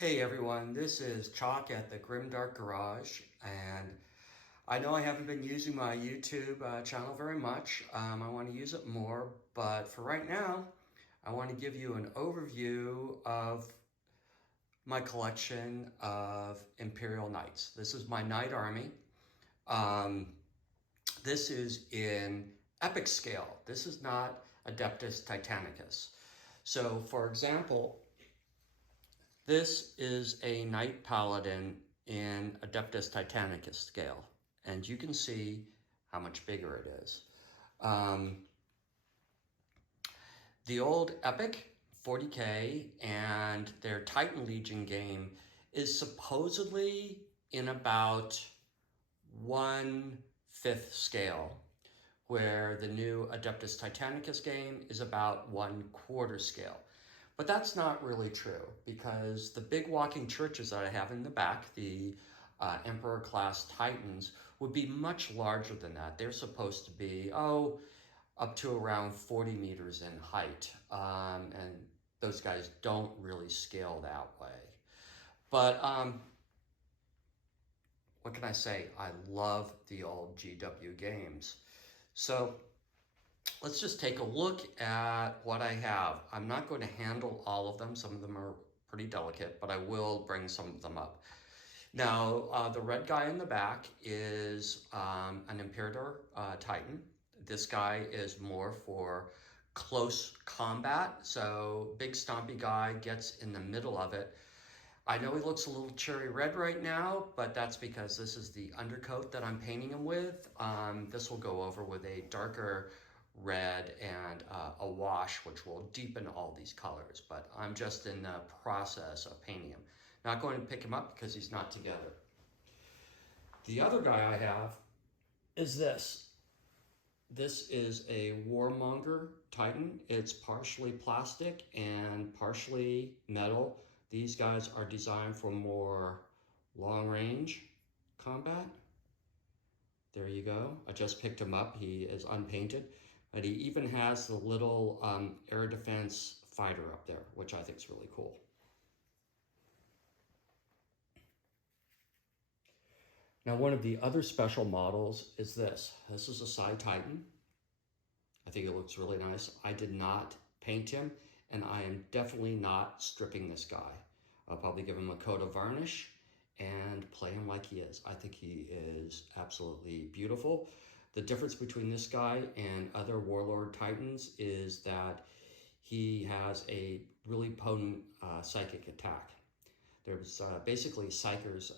Hey everyone, this is Chalk at the Grimdark Garage, and I know I haven't been using my YouTube channel very much. I want to use it more, but for right now, I want to give you an overview of my collection of Imperial Knights. This is my Knight Army. Um, this is in epic scale. This is not Adeptus Titanicus. So for example, this is a Knight Paladin in Adeptus Titanicus scale, and you can see how much bigger it is. The old Epic 40K and their Titan Legion game is supposedly in about 1/5 scale, where the new Adeptus Titanicus game is about 1/4 scale. But that's not really true, because the big walking churches that I have in the back, the Emperor class Titans, would be much larger than that. They're supposed to be, up to around 40 meters in height. And those guys don't really scale that way. But what can I say? I love the old GW games. So let's just take a look at what I have. I'm not going to handle all of them. Some of them are pretty delicate, but I will bring some of them up. Now, the red guy in the back is an Imperator Titan. This guy is more for close combat. So big stompy guy gets in the middle of it. I know he looks a little cherry red right now, but that's because this is the undercoat that I'm painting him with. This will go over with a darker red and a wash, which will deepen all these colors, but I'm just in the process of painting him. Not going to pick him up because he's not together. The other guy I have is this. This is a Warmonger Titan. It's partially plastic and partially metal. These guys are designed for more long-range combat. There you go. I just picked him up. He is unpainted, but he even has the little air defense fighter up there, which I think is really cool. Now, one of the other special models is this. This is a Side Titan. I think it looks really nice. I did not paint him, and I am definitely not stripping this guy. I'll probably give him a coat of varnish and play him like he is. I think he is absolutely beautiful. The difference between this guy and other Warlord Titans is that he has a really potent psychic attack. There's basically psychers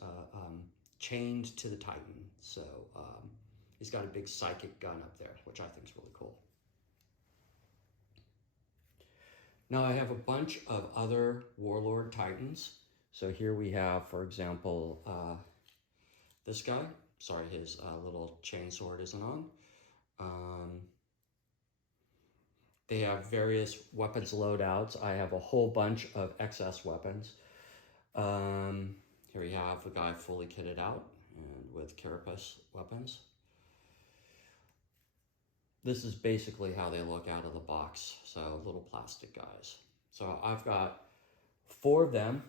chained to the Titan. So he's got a big psychic gun up there, which I think is really cool. Now I have a bunch of other Warlord Titans. So here we have, for example, this guy. Sorry, his little chain sword isn't on. They have various weapons loadouts. I have a whole bunch of excess weapons. Here we have a guy fully kitted out and with carapace weapons. This is basically how they look out of the box. So little plastic guys. So I've got 4 of them.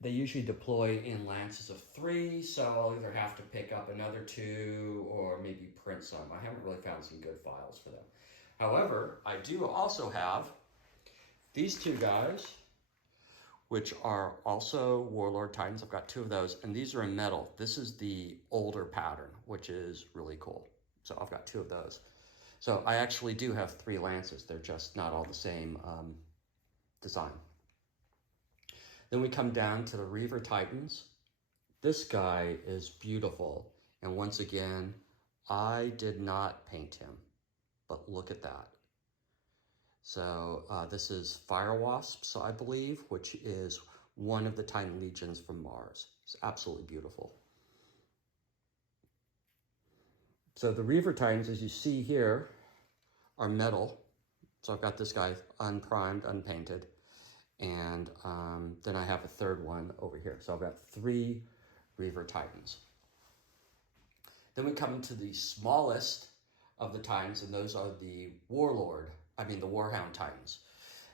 They usually deploy in lances of 3, so I'll either have to pick up another 2 or maybe print some. I haven't really found some good files for them. However, I do also have these 2 guys, which are also Warlord Titans. I've got 2 of those, and these are in metal. This is the older pattern, which is really cool. So I've got 2 of those. So I actually do have 3 lances. They're just not all the same design. Then we come down to the Reaver Titans. This guy is beautiful. And once again, I did not paint him, but look at that. So this is Fire Wasps, I believe, which is one of the Titan Legions from Mars. It's absolutely beautiful. So the Reaver Titans, as you see here, are metal. So I've got this guy unprimed, unpainted. And then I have a 3rd one over here. So I've got 3 Reaver Titans. Then we come to the smallest of the Titans, and those are the Warhound Titans.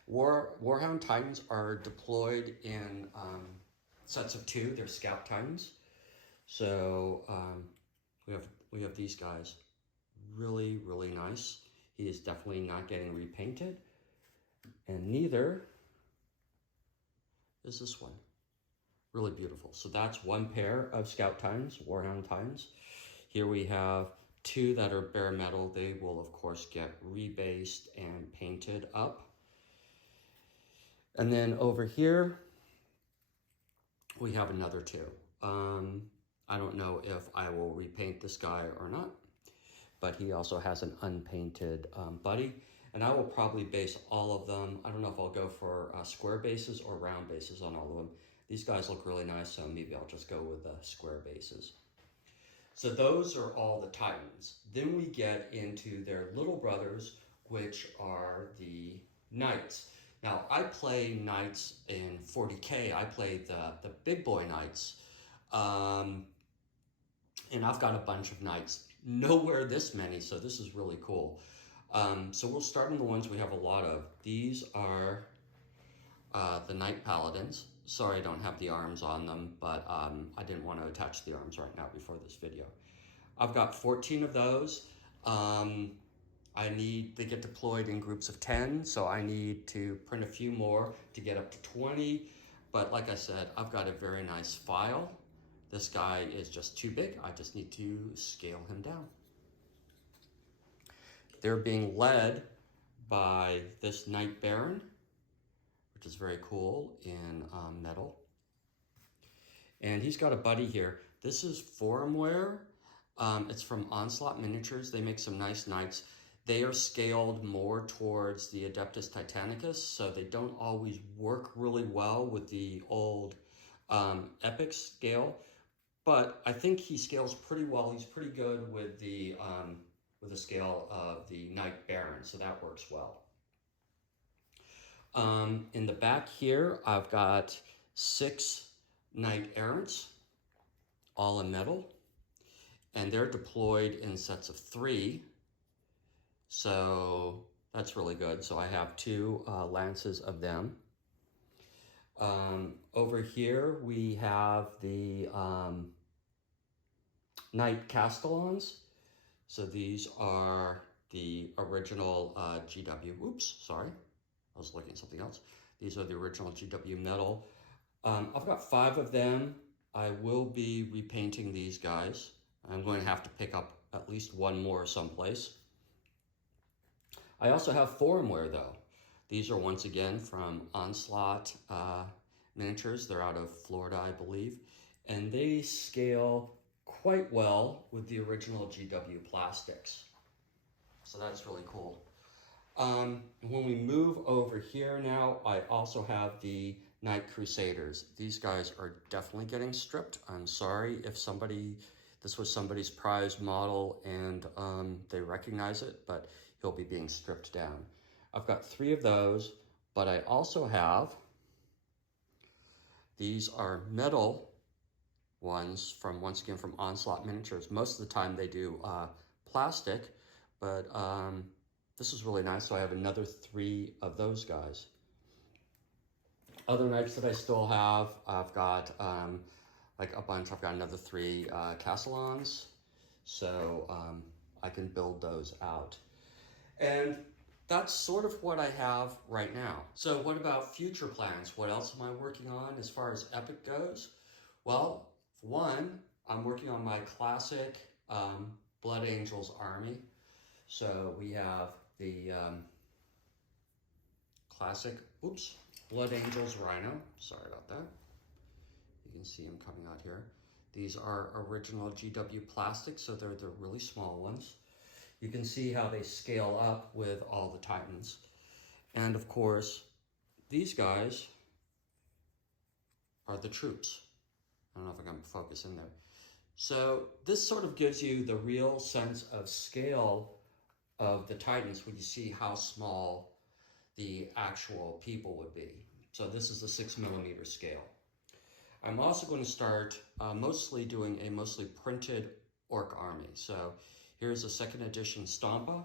Warhound Titans are deployed in sets of 2. They're Scout Titans. So we have these guys. Really, really nice. He is definitely not getting repainted. And neither is this one. Really beautiful. So that's one pair of Scout Titans, Warhound Titans. Here we have 2 that are bare metal. They will, of course, get rebased and painted up. And then over here, we have another 2. I don't know if I will repaint this guy or not, but he also has an unpainted buddy. And I will probably base all of them. I don't know if I'll go for square bases or round bases on all of them. These guys look really nice, so maybe I'll just go with the square bases. So those are all the Titans. Then we get into their little brothers, which are the Knights. Now, I play Knights in 40K. I play the big boy Knights. And I've got a bunch of Knights. Nowhere this many, so this is really cool. So we'll start on the ones we have a lot of. These are the Knight Paladins. Sorry I don't have the arms on them, but I didn't want to attach the arms right now before this video. I've got 14 of those. They get deployed in groups of 10, so I need to print a few more to get up to 20. But like I said, I've got a very nice file. This guy is just too big. I just need to scale him down. They're being led by this Knight Baron, which is very cool in metal. And he's got a buddy here. This is Formware. It's from Onslaught Miniatures. They make some nice knights. They are scaled more towards the Adeptus Titanicus, so they don't always work really well with the old Epic scale. But I think he scales pretty well. He's pretty good with the scale of the Knight Baron, so that works well. In the back here, I've got 6 Knight Errants, all in metal, and they're deployed in sets of 3. So that's really good. So I have 2 lances of them. Over here we have the Knight Castellans. So these are the original GW. Oops, sorry. I was looking at something else. These are the original GW metal. I've got 5 of them. I will be repainting these guys. I'm going to have to pick up at least 1 more someplace. I also have Formware though. These are once again from Onslaught Miniatures. They're out of Florida, I believe. And they scale quite well with the original GW plastics. So that's really cool. When we move over here now, I also have the Knight Crusaders. These guys are definitely getting stripped. I'm sorry if this was somebody's prized model and they recognize it, but he'll be being stripped down. I've got 3 of those, but I also have, these are metal ones from, once again, from Onslaught Miniatures. Most of the time they do plastic, but this is really nice. So I have another 3 of those guys. Other knights that I still have, I've got like a bunch. I've got another 3 Castellans, so I can build those out. And that's sort of what I have right now. So what about future plans? What else am I working on as far as Epic goes? Well, for one, I'm working on my classic Blood Angels army. So we have the classic, Blood Angels Rhino. Sorry about that. You can see them coming out here. These are original GW plastics, so they're the really small ones. You can see how they scale up with all the Titans. And of course, these guys are the troops. I don't know if I can focus in there. So this sort of gives you the real sense of scale of the Titans when you see how small the actual people would be. So this is the 6mm scale. I'm also going to start mostly doing a mostly printed orc army. So here's a 2nd edition Stompa.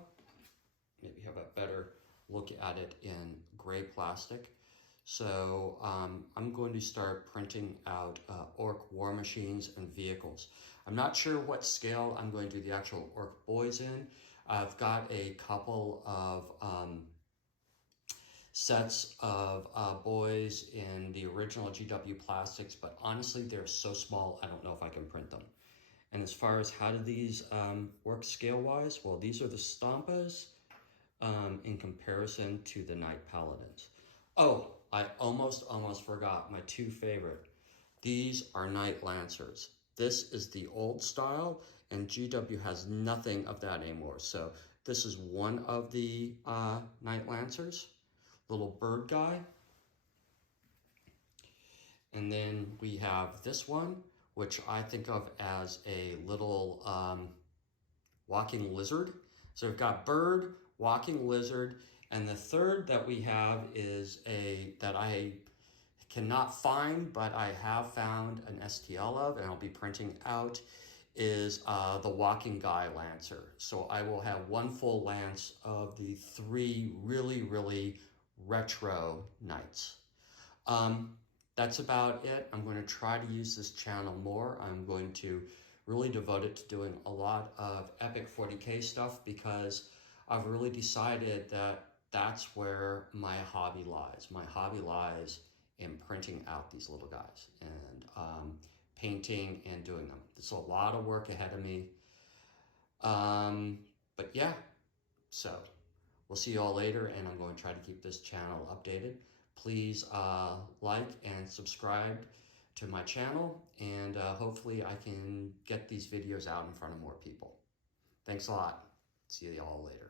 Maybe have a better look at it in gray plastic. So I'm going to start printing out orc war machines and vehicles. I'm not sure what scale I'm going to do the actual orc boys in. I've got a couple of sets of boys in the original GW plastics, but honestly, they're so small, I don't know if I can print them. And as far as how do these work scale-wise, well, these are the Stompas in comparison to the Knight Paladins. Oh, I almost forgot my two favorite. These are Knight Lancers. This is the old style, and GW has nothing of that anymore. So this is one of the Knight Lancers, little bird guy. And then we have this one, which I think of as a little walking lizard. So we've got bird, walking lizard, and the third that we have is that I cannot find, but I have found an STL of, and I'll be printing out, is the Walking Guy Lancer. So I will have one full lance of the three really retro knights. That's about it. I'm going to try to use this channel more. I'm going to really devote it to doing a lot of epic 40K stuff, because I've really decided that that's where my hobby lies. My hobby lies in printing out these little guys and painting and doing them. There's a lot of work ahead of me. But yeah, so we'll see you all later, and I'm going to try to keep this channel updated. Please like and subscribe to my channel, and hopefully I can get these videos out in front of more people. Thanks a lot. See you all later.